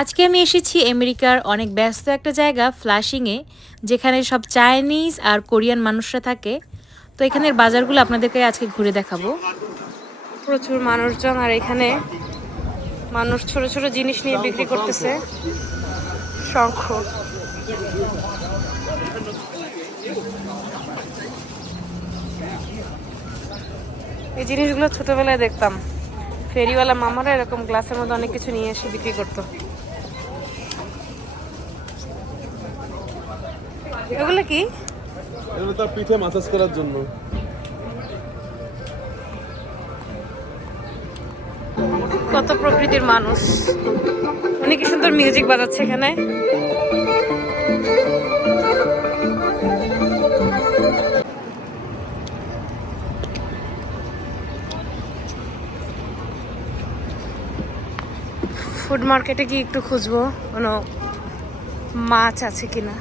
আজকে আমি এসেছি আমেরিকার অনেক ব্যস্ত একটা জায়গা ফ্লাশিংয়ে, যেখানে সব চাইনিজ আর কোরিয়ান মানুষরা থাকে। তো এখানের বাজারগুলো আপনাদেরকে আজকে ঘুরে দেখাবো। প্রচুর মানুষজন, আর এখানে মানুষ ছোট ছোট জিনিস নিয়ে বিক্রি করতেছে। শঙ্খ, এই জিনিসগুলো ছোটবেলায় দেখতাম। ফেরিওয়ালা মামারা এরকম গ্লাসের মধ্যে অনেক কিছু নিয়ে এসে বিক্রি করতো। এগুলো কি? এগুলো তো পিঠে মাসাজ করার জন্য। কত প্রকৃতির মানুষ, অনেক সুন্দর মিউজিক বাজাচ্ছে এখানে। ফুড মার্কেটে গিয়ে একটু খুঁজবো কোনো মাছ আছে কিনা।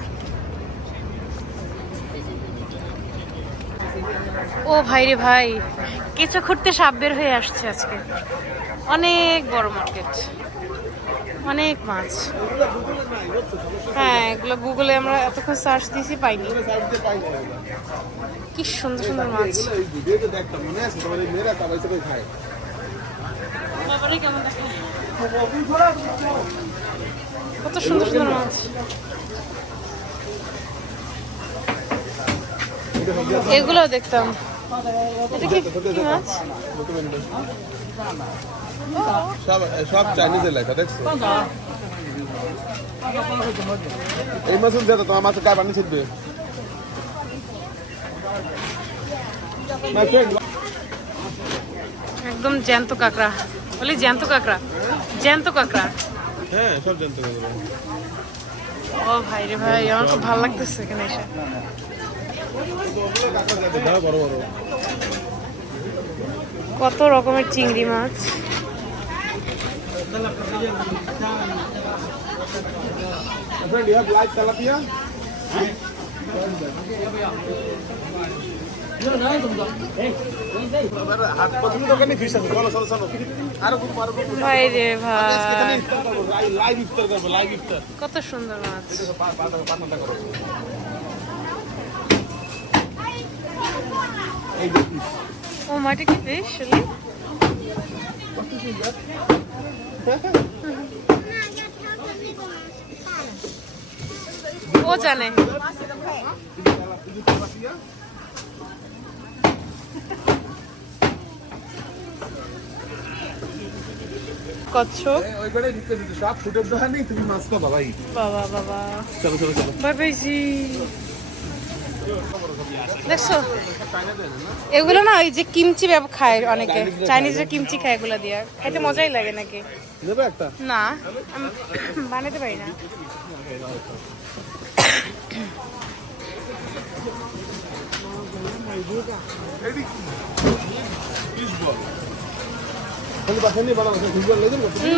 ও ভাই রে ভাই, কেঁচো খুঁড়তে সাপ বের হয়ে আসছে আজকে। অনেক বড় মার্কেট, অনেক মাছ। হ্যাঁ, এগুলো গুগলে আমরা এতক্ষণ সার্চ দিয়েছি, পাইনি। কি সুন্দর সুন্দর মাছ। বাবারে কেমন দেখায়, কত সুন্দর সুন্দর মাছ। এগুলো দেখতাম। এটা কি মাছ? সব চাইনিজের লেখা দেখছো? এই মাছ দিয়ে তোমার মাছের গায়ে পানি ছিটবে। একদম জ্যান্ত কাঁকড়া, বলি জ্যান্ত কাঁকড়া, জ্যান্ত কাঁকড়া। হ্যাঁ, সব জানতে পারবে। ও ভাই রে ভাই, আমার খুব ভালো লাগতেছে এখানে এসে। বড় বড় কত রকমের চিংড়ি মাছ। ভাই রে ভাই, কত সুন্দর মাছ। ও মাটি কি ফিশ? ও জানে। কচ্ছপ, সব ফুটের দোকানে তুমি মাছ পাবা ভাই। বাবা বাবা, চলো চলো চলো। ভাই পেয়েছি। দেখছো এগুলো না, ওই যে কিমচি খায় অনেকে, চাইনিজরা কিমচি খায়, এগুলো দিয়ে খাইতে মজাই লাগে নাকি? নেবে একটা? না, আমি বানাতে পারি না।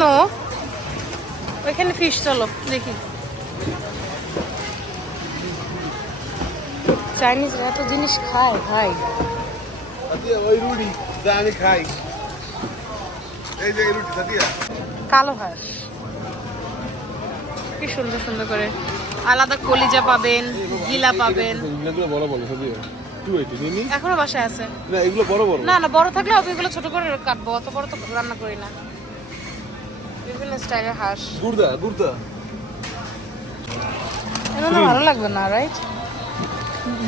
নো, ওইখানে ফিশ, চলো দেখি। চাইনিজরা এত জিনিস খায় ভাই। ওই রুটি যা আমি খাই, এই যে রুটি সাথিয়া। কালো হাঁস, কি সুন্দর সুন্দর করে আলাদা কলিজা পাবেন, গিলা পাবেন। এগুলো বড় বড় সাথিয়া। এখনো বাসায় আছে? না, এগুলো বড় বড়। না না, বড় থাকলে আমি এগুলো ছোট করে কাটবো, অত বড় তো রান্না করি না। বিভিন্ন স্টাইলের হাঁস। গুর্দা গুর্দা এগুলো ভালো লাগবে না, রাইট?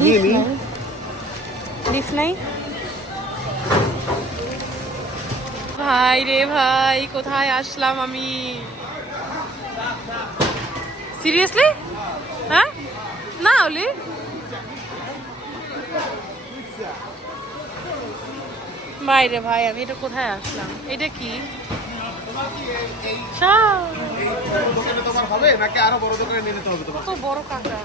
বিফ নাই, বিফ নাই। ভাই রে ভাই, কোথায় আসলাম আমি? সিরিয়াসলি? হ্যাঁ না ওলি, ভাই রে ভাই, আমি এটা কোথায় আসলাম? এটা কি? কত বড় কাঁকড়া।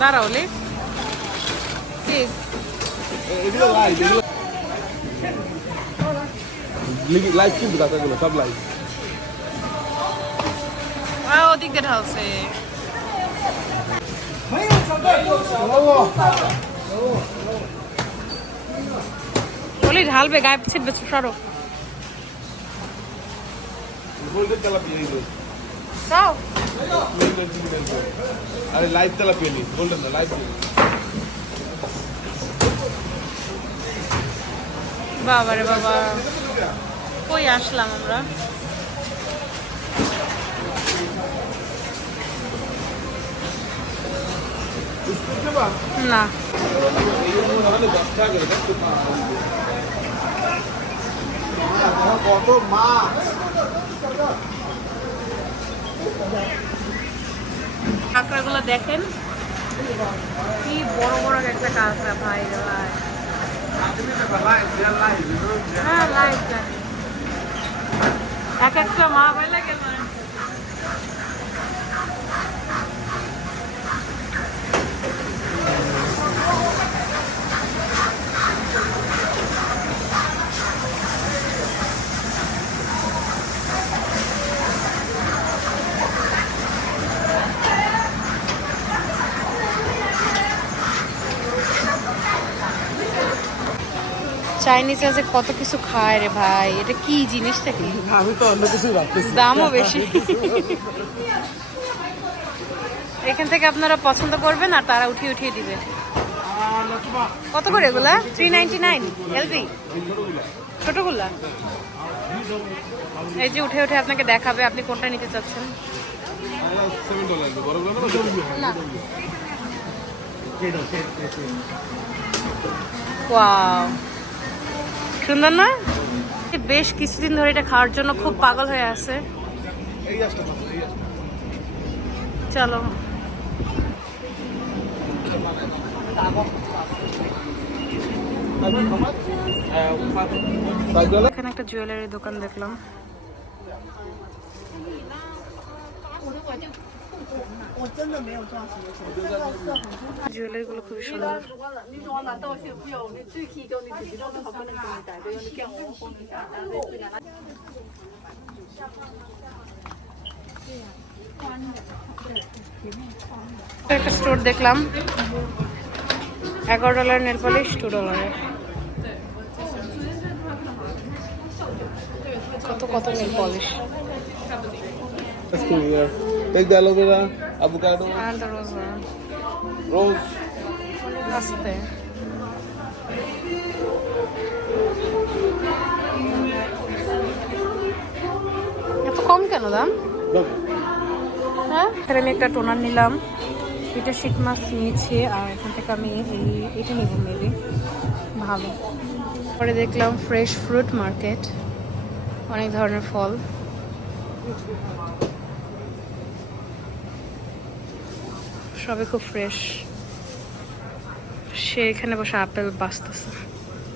দাঁড়াও লে, লাইভ কিন্তু কাকাগুলো সব লাইভ। ওদিক দিয়ে ঢালছে। ঢালবে গায়ে ছিটবে, সরো। গোল্ডেন তেলাপিয়া এই রোজ। দাও। আরে লাইভ তেলাপিয়া নি, গোল্ডেন না, লাইভ। বাবা রে বাবা, কই আসলাম আমরা। না কত মাছ, কাঁকড়াগুলো দেখেন কি বড় বড় একটা কাঁকড়া, ভাই ভাই। হ্যাঁ লাইভ জানি, এক একটা মা ভাই লাগে। চাইনিজ আছে কত কিছু খায় রে ভাই, এটা কি জিনিসটা কি? আমি তো অন্য কিছু ভাবতেছি, দামও বেশি। এখান থেকে আপনারা পছন্দ করবেন আর তারা উঠিয়ে উঠিয়ে দিবে। কত করে এগুলা? 399 এলবি ছোটগুলা। এই যে উঠে উঠে আপনাকে দেখাবে আপনি কোনটা নিতে চাচ্ছেন। না ওয়াও, সুন্দর না? বেশ কিছুদিন ধরে এটা খাওয়ার জন্য খুব পাগল হয়ে আছে। চলো এখানে একটা জুয়েলারি দোকান দেখলাম। জুয়েলারি গুলো খুবই সুন্দর। একটা স্টোর দেখলাম, $11 নেল পলিশ, $2। কত কত nail polish. That's cool, yeah. Take the aloe vera, avocado, And the rose one. rose. আস্তে এত কম কেন দাম? হ্যাঁ, তাহলে আমি একটা টোনার নিলাম, এটা শিক মাছ নিয়েছি, আর এখান থেকে আমি এটা নিব মেবি, ভালো। পরে দেখলাম ফ্রেশ ফ্রুট মার্কেট, অনেক ধরনের ফল। সবই খুব ফ্রেশ। সে এখানে বসে আপেল বাঁচতেছে।